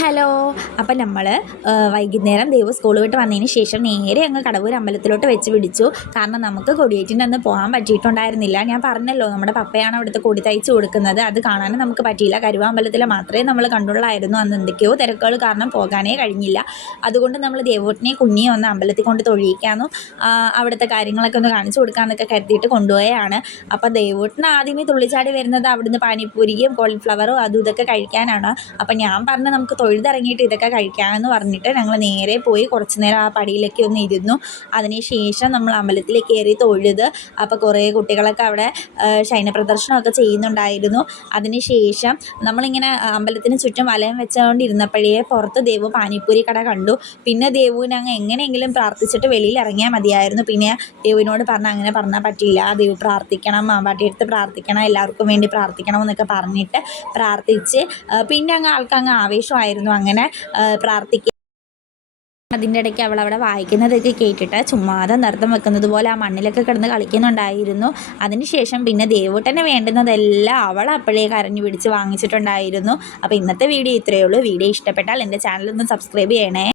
Hello. അപ്പം നമ്മൾ വൈകുന്നേരം ദേവു സ്കൂൾ വിട്ട് വന്നതിന് ശേഷം നേരെ അങ്ങ് കടവൂർ അമ്പലത്തിലോട്ട് വെച്ച് പിടിച്ചു. കാരണം നമുക്ക് കൊടിയേറ്റിൻ്റെ അന്ന് പോകാൻ പറ്റിയിട്ടുണ്ടായിരുന്നില്ല. ഞാൻ പറഞ്ഞല്ലോ, നമ്മുടെ പപ്പയാണ് അവിടുത്തെ കൊടി തയ്ച്ച് കൊടുക്കുന്നത്. അത് കാണാനും നമുക്ക് പറ്റിയില്ല. കരുവാമ്പലത്തിൽ മാത്രമേ നമ്മൾ കണ്ടുള്ളായിരുന്നു. അന്ന് എന്തൊക്കെയോ തിരക്കുകൾ കാരണം പോകാനേ കഴിഞ്ഞില്ല. അതുകൊണ്ട് നമ്മൾ ദേവൂട്ടിനെ കുഞ്ഞിയെ ഒന്ന് അമ്പലത്തിൽ കൊണ്ട് തൊഴിയിക്കാനും അവിടുത്തെ കാര്യങ്ങളൊക്കെ ഒന്ന് കാണിച്ചു കൊടുക്കാമെന്നൊക്കെ കരുതിയിട്ട് കൊണ്ടുപോയാണ്. അപ്പം ദേവൂട്ടിന് ആദ്യമേ തുള്ളിച്ചാടി വരുന്നത് അവിടുന്ന് പാനിപ്പൂരിയും കോളിഫ്ലവറും അതും ഇതൊക്കെ കഴിക്കാനാണ്. അപ്പം ഞാൻ പറഞ്ഞ് നമുക്ക് തൊഴുതിറങ്ങിയിട്ട് ഇതൊക്കെ കഴിക്കാമെന്ന് പറഞ്ഞിട്ട് ഞങ്ങൾ നേരെ പോയി കുറച്ച് നേരം ആ പടിയിലൊക്കെ ഒന്ന് ഇരുന്നു. അതിനുശേഷം നമ്മൾ അമ്പലത്തിലേക്ക് കയറി തൊഴുത്. അപ്പോൾ കുറേ കുട്ടികളൊക്കെ അവിടെ ശയന പ്രദർശനമൊക്കെ ചെയ്യുന്നുണ്ടായിരുന്നു. അതിനുശേഷം നമ്മളിങ്ങനെ അമ്പലത്തിന് ചുറ്റും വലയം വെച്ചുകൊണ്ടിരുന്നപ്പോഴേ പുറത്ത് ദേവു പാനിപ്പൂരി കട കണ്ടു. പിന്നെ ദേവുവിന് അങ്ങ് എങ്ങനെയെങ്കിലും പ്രാർത്ഥിച്ചിട്ട് വെളിയിൽ ഇറങ്ങിയാൽ മതിയായിരുന്നു. പിന്നെ ദേവുവിനോട് അങ്ങനെ പറഞ്ഞാൽ പറ്റില്ല, ദേവു പ്രാർത്ഥിക്കണം, മാമ്പാട്ടിയെടുത്ത് പ്രാർത്ഥിക്കണം, എല്ലാവർക്കും വേണ്ടി പ്രാർത്ഥിക്കണം എന്നൊക്കെ പറഞ്ഞിട്ട് പ്രാർത്ഥിച്ച് പിന്നെ ആൾക്കങ്ങ് ആവേശമായിരുന്നു. അങ്ങനെ പ്രാർത്ഥിക്കുക. അതിൻ്റെ ഇടയ്ക്ക് അവളവിടെ വായിക്കുന്നതൊക്കെ കേട്ടിട്ട് ചുമ്മാതെ നൃത്തം വെക്കുന്നത് പോലെ ആ മണ്ണിലൊക്കെ കിടന്ന് കളിക്കുന്നുണ്ടായിരുന്നു. അതിനുശേഷം പിന്നെ ദേവൂട്ടന് വേണ്ടുന്നതെല്ലാം അവൾ അപ്പോഴേ കരഞ്ഞു പിടിച്ച് വാങ്ങിച്ചിട്ടുണ്ടായിരുന്നു. അപ്പോൾ ഇന്നത്തെ വീഡിയോ ഇത്രയേ ഉള്ളൂ. വീഡിയോ ഇഷ്ടപ്പെട്ടാൽ എൻ്റെ ചാനലൊന്ന് സബ്സ്ക്രൈബ് ചെയ്യണേ.